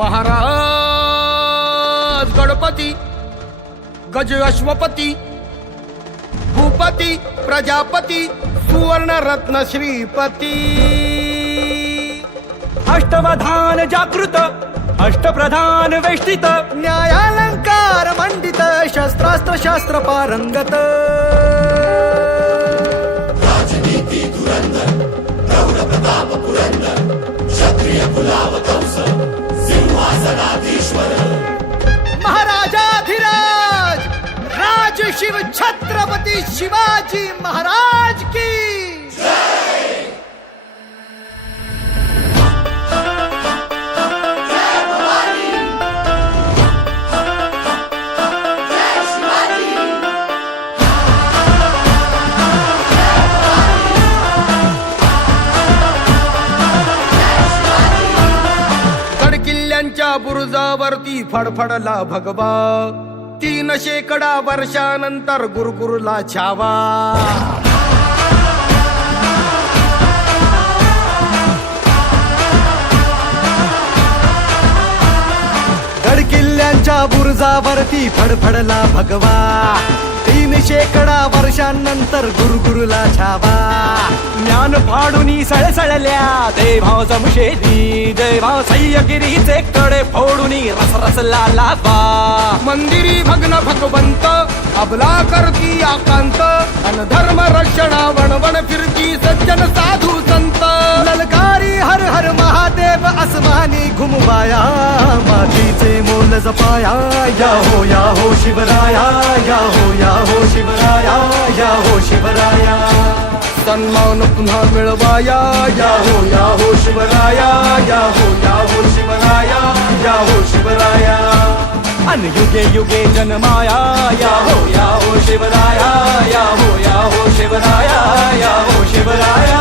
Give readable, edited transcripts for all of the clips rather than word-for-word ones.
महाराज गणपती गज अश्वपती भूपती प्रजापती सुवर्ण रत्न श्रीपती अष्टवधान जागृत अष्टप्रधान वेष्टित न्यायालंकार मंडित शस्त्रास्त्र शास्त्र पारंगत राजनीती धुरंधर प्रौढ प्रताप पुरंदर क्षत्रिय कुलाव कंस सिंहासनाधीश्वर महाराजाधिराज राज शिव छत्रपती शिवाजी महाराज की किल्ल्यांच्या बुरुजावरती फडफडला भगवा 3 शेकडा वर्षानंतर गुरुकुरला छावा गड किल्ल्यांच्या बुरुजावरती फडफडला भगवा 3 शेकडा वर्षांनंतर गुरुकुरला छावा ज्ञान फाडूनी सळसळल्या देभाव जमशेदी देभाव सह्यगिरीचे कडे फोडूनी रसरसला लावा मंदिरी भग्न भगवंत अबला करती आकांत धर्म रक्षणा वणवण फिरती सज्जन साधू संत ललकारी हर हर महादेव आसमानी घुमवाया मातीचे मोल जपाया या हो शिवराया या हो शिवराया या हो शिवराया सन्मान पुन्हा मिळवाया या हो शिवराया या हो शिवराया या हो शिवराया अन युगे युगे जन्माया या हो शिवराया या हो शिवराया या हो शिवराया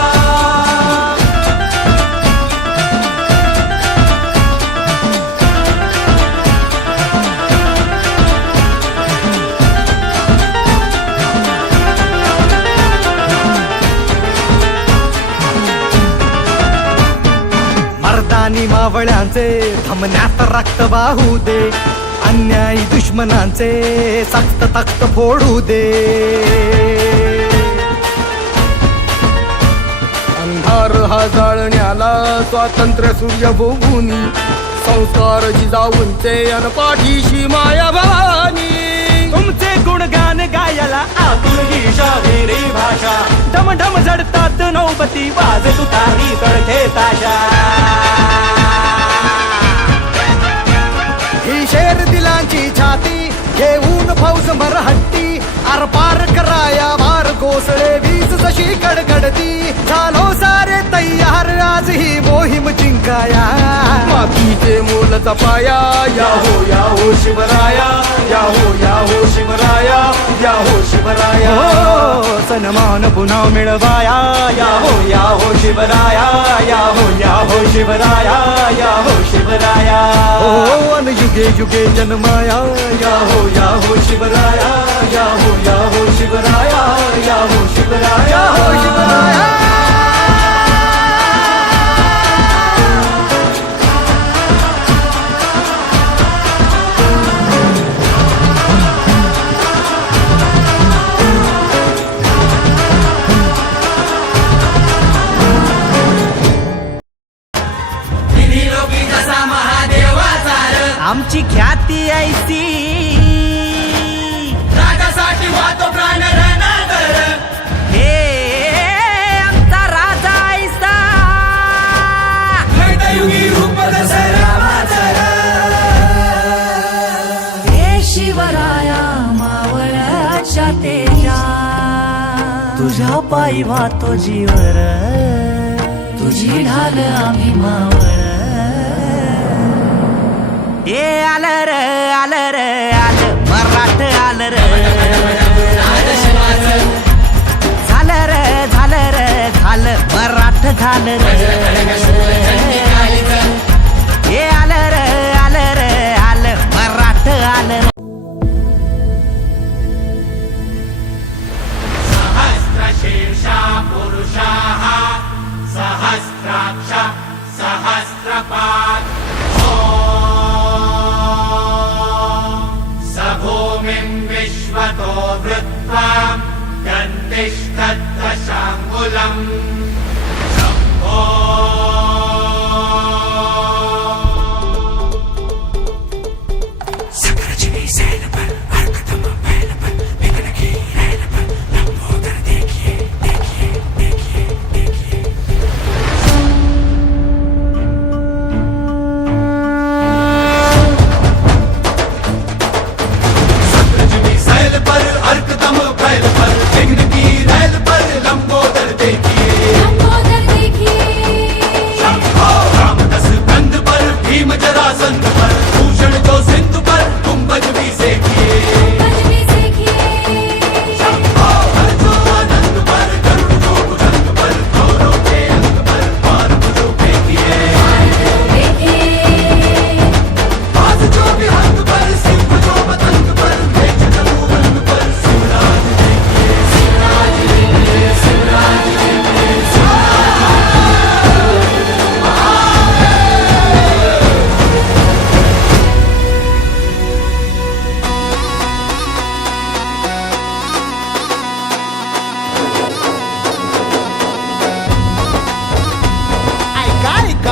मर्दानी मावळ्यांचे थमण्यात रक्त वाहू दे अन्यायी दुश्मनांचे सक्त तख्त फोडू दे अंधार हा जाळण्याला स्वातंत्र्य सूर्य भोगुनी संस्कार जिजाऊंचे अनपाठीशी माया भवानी तुमचे गुणगान गायला आतुर ही शाहिरी भाषा ढमढम झडतात नौबती वाजे तुतारी तळखे ताशा ही शेर दिलांची छाती घेऊन फौज मरहट्टी आरपार कराया वार कोसळे वीज जशी कडकडती झालो सारे तयार आज ही मोहीम जिंकाया मातीचे मोल जपाया या हो शिवराया या हो शिवराया या हो शिवराया सन्मान पुन्हा मिळवाया या हो शिवराया या हो शिवराया या हो शिवराया अन युगे युगे जन्माया या हो शिवराया या हो शिवराया या हो शिवराया हो शिवराया आमची ख्याती ऐसी राजासाठी वाहतो प्राण रणधर हे आमचा राजा ऐसा युगी रूप दसरामाचं हे शिवराया मावळाच्या तेजा तुझ्या पायी वाहतो जीवर तुझी ढाल आम्ही मावळ ए आलं र आलं मराठ आलं र झालं मराठ झालं र ए आलं मराठ आलं र सहस्रशीर्षा पुरुषाः सहस्राक्ष सहस्रपाद त्वां गन्तिष्ठद्दशाङ्गुलम् शम्भो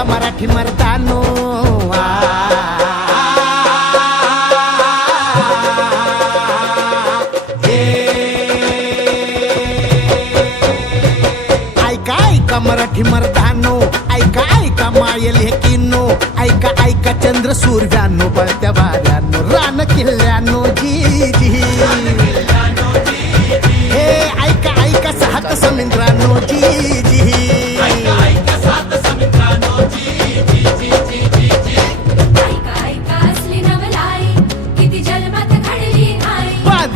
मराठी मर्दानो ऐका ऐका मराठी मर्दानो ऐका ऐका मायल हे किन्नो ऐका ऐका चंद्र सूर्यानो बळत्या वाऱ्यानो रान किल्ल्यानो जी जी हे ऐका ऐका सात समुद्रानो जी जी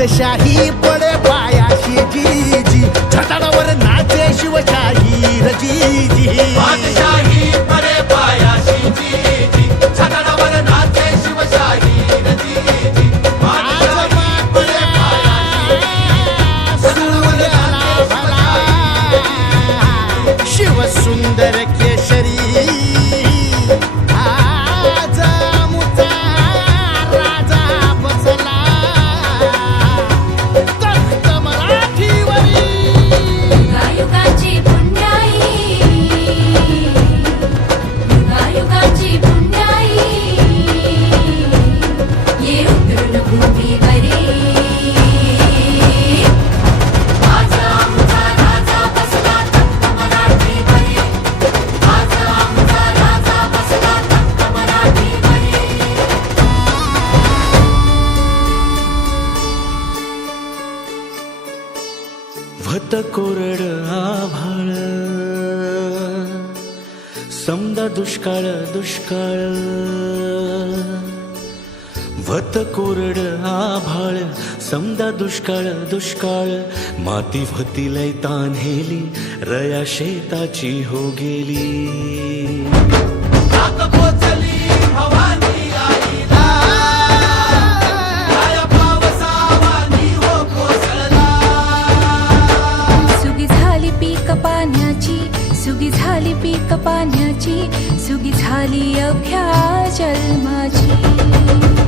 शाही पडे पायाशी जी जी छटाडावर नाचे शिवशाही रजी जी बादशाही परे पायाशी जी जी छटाडावर नाचे शिवशाही जी जी बादशाही परे पायाशी छटाडावर नाचे शिव सुंदर केशरी भत कोरड आभाळ समदा दुष्काळ दुष्काळ भत कोरड आभाळ समदा दुष्काळ दुष्काळ माती भती लय तान्हेली रया शेताची हो गेली सुगी झाली पीक पाण्याची सुगी झाली अवघ्या जन्माची